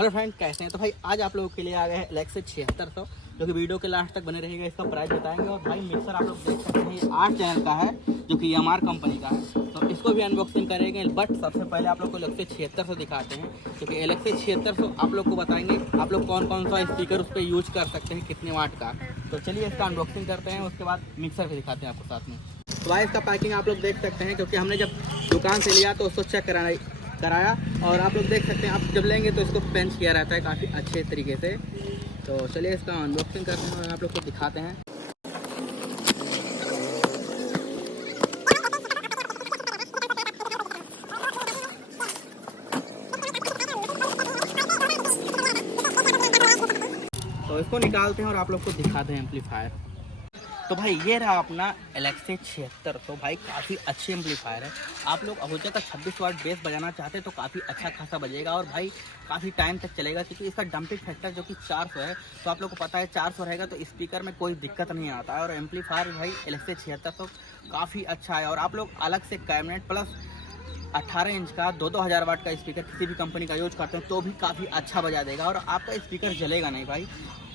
Hello friend, कैसे हैं? तो भाई आज आप लोगों के लिए आ गए हैं एलेक्सा 7600, जो कि वीडियो के लास्ट तक बने रहेगा। इसका प्राइस बताएंगे। और भाई मिक्सर आप लोग देख सकते हैं, ये 8 चैनल का है, जो कि यामाहा कंपनी का है। तो इसको भी अनबॉक्सिंग करेंगे, बट सबसे पहले आप लोग को एलेक्सा 7600 दिखाते हैं, क्योंकि एलेक्सा 7600 आप लोग को बताएंगे आप लोग कौन कौन सा स्पीकर उस पर यूज कर सकते हैं, कितने वाट का। तो चलिए इसका अनबॉक्सिंग करते हैं, उसके बाद मिक्सर भी दिखाते हैं आपको साथ में। तो भाई इसका पैकिंग आप लोग देख सकते हैं, क्योंकि हमने जब दुकान से लिया तो उसको चेक कराया और आप लोग देख सकते हैं, आप जब लेंगे तो इसको पेंच किया रहता है काफ़ी अच्छे तरीके से। तो चलिए इसका अनबॉक्सिंग करते हैं और आप लोग को दिखाते हैं। तो इसको निकालते हैं और आप लोग को दिखाते हैं एम्पलीफायर। तो भाई ये रहा अपना एलेक्सा 7600। तो भाई काफ़ी अच्छी एम्पलीफायर है। आप लोग आहूजा का 26 वाट बेस बजाना चाहते हैं तो काफ़ी अच्छा खासा बजेगा और भाई काफ़ी टाइम तक चलेगा, क्योंकि इसका डंपिंग फैक्टर जो कि 400 है। तो आप लोग को पता है 400 रहेगा तो स्पीकर में कोई दिक्कत नहीं आता है। और एम्पलीफायर भाई एलेक्सा 7600 काफ़ी अच्छा है। और आप लोग अलग से कैबिनेट प्लस 18 इंच का 2000 वाट का स्पीकर किसी भी कंपनी का यूज करते हैं तो भी काफ़ी अच्छा बजा देगा और आपका स्पीकर जलेगा नहीं भाई।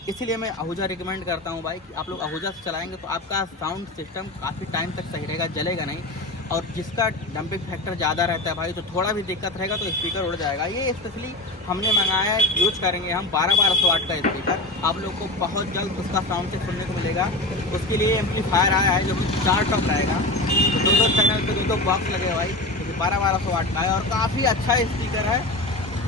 इसीलिए मैं आहूजा रिकमेंड करता हूं भाई कि आप लोग आहूजा से चलाएंगे तो आपका साउंड सिस्टम काफ़ी टाइम तक सही रहेगा, जलेगा नहीं। और जिसका डंपिंग फैक्टर ज़्यादा रहता है भाई, तो थोड़ा भी दिक्कत रहेगा तो स्पीकर उड़ जाएगा। ये स्पेशली हमने मंगाया है, यूज करेंगे हम 1200 वाट का स्पीकर। आप लोग को बहुत जल्द उसका साउंड चेक सुनने को मिलेगा। उसके लिए एम्पलीफायर आया है जो कि 4 टॉप रहेगा। तो दो चैनल पे दो बॉक्स लगे भाई, जो कि 1200 वाट का है और काफ़ी अच्छा स्पीकर है।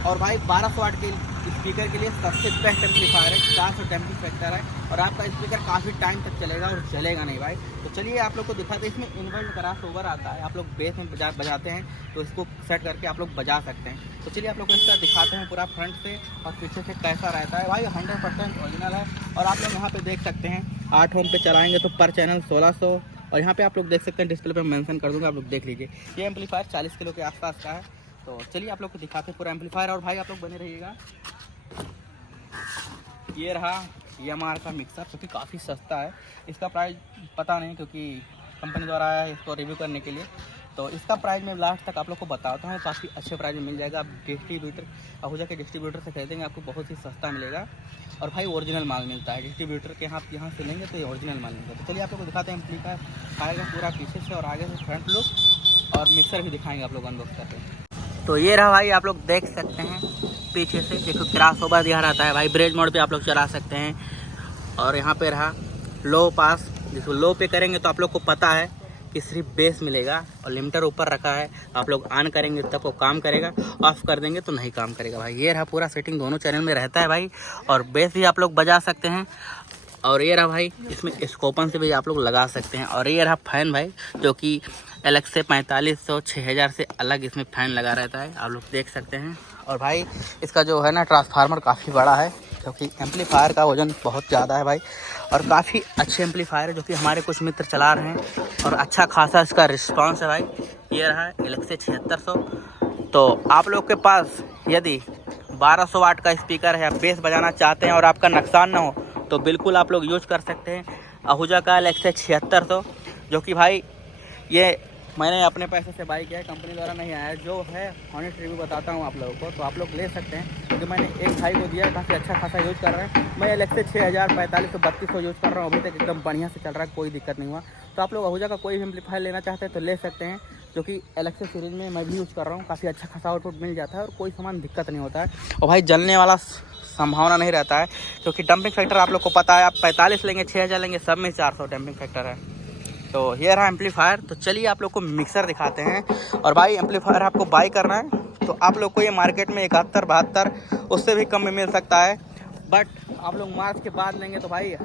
और भाई 1200 वाट के स्पीकर के लिए सबसे बेस्ट एम्पलीफायर है। 400 डंपिंग फैक्टर है और आपका स्पीकर काफ़ी टाइम तक चलेगा और चलेगा नहीं भाई। तो चलिए आप लोग को दिखाते हैं। इसमें इनवर्ट क्रॉस ओवर आता है, आप लोग बेस में बजाते हैं तो इसको सेट करके आप लोग बजा सकते हैं। तो चलिए आप लोग को इसका दिखाते हैं पूरा फ्रंट से और पीछे से कैसा रहता है। भाई 100% ओरिजिनल है। और आप लोग यहाँ पर देख सकते हैं 8 ओम पे चलाएँगे तो पर चैनल 1600। और यहाँ पर आप लोग देख सकते हैं, डिस्प्ले पर मेंशन कर दूँगा, आप लोग देख लीजिए। ये एम्पलीफायर 40 किलो के आसपास का है। तो चलिए आप लोग को दिखाते हैं पूरा एम्पलीफायर। और भाई आप लोग बने रहिएगा। ये रहा यामाहा का मिक्सर, जो कि काफ़ी सस्ता है। इसका प्राइस पता नहीं, क्योंकि कंपनी द्वारा आया है इसको रिव्यू करने के लिए। तो इसका प्राइस मैं लास्ट तक आप लोग को बताता हूँ, काफ़ी अच्छे प्राइस में मिल जाएगा। आप डिस्ट्रीब्यूटर आहूजा के डिस्ट्रीब्यूटर से खरीदेंगे आपको बहुत ही सस्ता मिलेगा। और भाई ओरिजिनल माल मिलता है डिस्ट्रीब्यूटर के, आप यहाँ से लेंगे तो ये ओरिजिनल माल मिलता है। तो चलिए आप लोग को दिखाते हैं एम्पलीफायर का पूरा पीछे से और आगे से फ्रंट लुक, और मिक्सर भी दिखाएंगे आप लोग अनबॉक्स करके। तो ये रहा भाई, आप लोग देख सकते हैं पीछे से, देखो क्रॉस ओवर दिखा रहता है भाई। ब्रेज मोड पे आप लोग चला सकते हैं। और यहाँ पे रहा लो पास, जिसको लो पे करेंगे तो आप लोग को पता है कि सिर्फ बेस मिलेगा। और लिमिटर ऊपर रखा है, आप लोग ऑन करेंगे तब वो काम करेगा, ऑफ कर देंगे तो नहीं काम करेगा भाई। ये रहा पूरा सेटिंग, दोनों चैनल में रहता है भाई। और बेस भी आप लोग बजा सकते हैं। और ये रहा भाई, इसमें स्कोपन से भी आप लोग लगा सकते हैं। और ये रहा फैन भाई, जो कि एलेक्सा 4500 6000 से अलग इसमें फ़ैन लगा रहता है, आप लोग देख सकते हैं। और भाई इसका जो है ना ट्रांसफार्मर काफ़ी बड़ा है, क्योंकि एम्पलीफायर का वजन बहुत ज़्यादा है भाई। और काफ़ी अच्छे एम्पलीफायर है, जो कि हमारे कुछ मित्र चला रहे हैं और अच्छा खासा इसका रिस्पांस है भाई। ये रहा एलेक्सा 7600। तो आप लोग के पास यदि 1200 वाट का स्पीकर है, आप बेस बजाना चाहते हैं और आपका नुकसान ना हो, तो बिल्कुल आप लोग यूज़ कर सकते हैं आहूजा का एलेक्सा 7600, जो कि भाई ये मैंने अपने पैसे से बाई किया है, कंपनी द्वारा नहीं आया है। जो है ऑनेस्ट रिव्यू बताता हूँ आप लोगों को, तो आप लोग ले सकते हैं, क्योंकि मैंने एक भाई को दिया, काफ़ी अच्छा खासा यूज़ कर रहे हैं। मैं एलेक्सा 6000 4500 3200 यूज़ कर रहा हूँ, अभी तक एकदम बढ़िया से चल रहा है, कोई दिक्कत नहीं हुआ। तो आप लोग आहूजा का कोई भी एम्पलीफायर लेना चाहते हैं तो ले सकते हैं, जो कि एलेक्सा सीरीज में मैं भी यूज़ कर रहा हूँ। काफ़ी अच्छा खासा आउटपुट मिल जाता है और कोई सामान दिक्कत नहीं होता है। और भाई जलने वाला संभावना नहीं रहता है, क्योंकि डंपिंग फैक्टर आप लोग को पता है, आप 45 लेंगे 6000 लेंगे, सब में 400 डंपिंग फैक्टर है। तो ये रहा एम्पलीफायर। तो चलिए आप लोग को मिक्सर दिखाते हैं। और भाई एम्पलीफायर आपको बाई करना है तो आप लोग को ये मार्केट में 71 72 उससे भी कम में मिल सकता है, बट आप लोग मार्च के बाद लेंगे तो भाई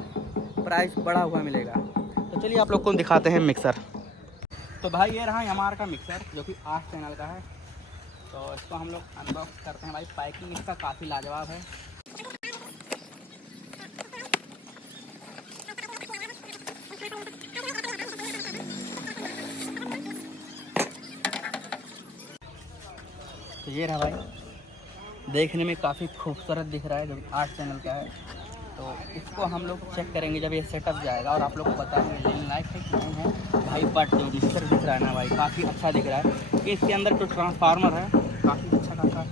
प्राइस बढ़ा हुआ मिलेगा। तो चलिए आप लोग को दिखाते हैं मिक्सर। तो भाई ये रहा यामाहा का मिक्सर, जो कि 8 चैनल का है। तो इसको हम लोग अनबॉक्स करते हैं भाई। पैकिंग इसका काफ़ी लाजवाब है। तो ये रहा भाई, देखने में काफ़ी खूबसूरत दिख रहा है, जो 8 चैनल का है। तो इसको हम लोग चेक करेंगे जब ये सेटअप जाएगा, और आप लोग को बताएंगे लेन लाइक है कि नहीं है भाई। बट जो मिक्सर दिख रहा है ना भाई, काफ़ी अच्छा दिख रहा है। कि इसके अंदर जो ट्रांसफार्मर है काफ़ी अच्छा खासा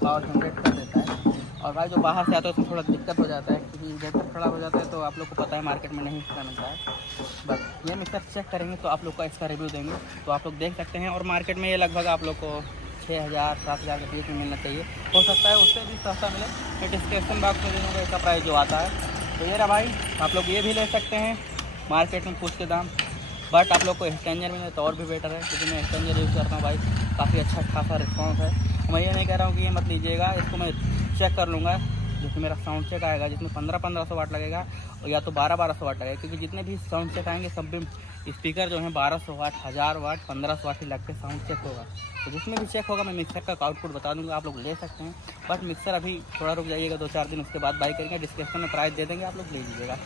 पावर जनरेट कर देता है। और भाई जो बाहर से आता है उसमें थोड़ा दिक्कत हो जाता है, क्योंकि इधर खराब हो जाता है, तो आप लोग को पता है मार्केट में नहीं इतना मिलता है। बस ये मिक्सर चेक करेंगे तो आप लोग का इसका रिव्यू देंगे, तो आप लोग देख सकते हैं। और मार्केट में ये लगभग आप लोग को 6,000-7,000 के बीच में मिलना चाहिए, हो सकता है उससे भी सस्ता मिले। मैं डिस्क्रिप्शन बॉक्स में दे दूँगा इसका प्राइस जो आता है। तो ये रहा भाई, आप लोग ये भी ले सकते हैं मार्केट में पूछ के दाम। बट आप लोग को एक्सचेंजर मिले तो और भी बेटर है, क्योंकि मैं एक्सचेंजर यूज़ करता हूँ भाई, काफ़ी अच्छा खासा रिस्पॉन्स है। मैं ये नहीं कह रहा हूँ कि ये मत लीजिएगा, इसको मैं चेक कर लूँगा। जैसे मेरा साउंड चेक आएगा जिसमें 1500 वाट लगेगा, और या तो 1200 वाट लगेगा, क्योंकि जितने भी साउंड चेक आएंगे सब भी स्पीकर जो है 1200 वाट, 1000 वाट, 1500 वाट ही लग के साउंड चेक होगा। तो जिसमें भी चेक होगा मैं मिक्सर का आउटपुट बता दूँगा, आप लोग ले सकते हैं। बट मिक्सर अभी थोड़ा रुक जाइएगा, 2-4 दिन, उसके बाद बाई करेंगे। डिस्क्रिप्शन में प्राइस दे देंगे, आप लोग ले लीजिएगा।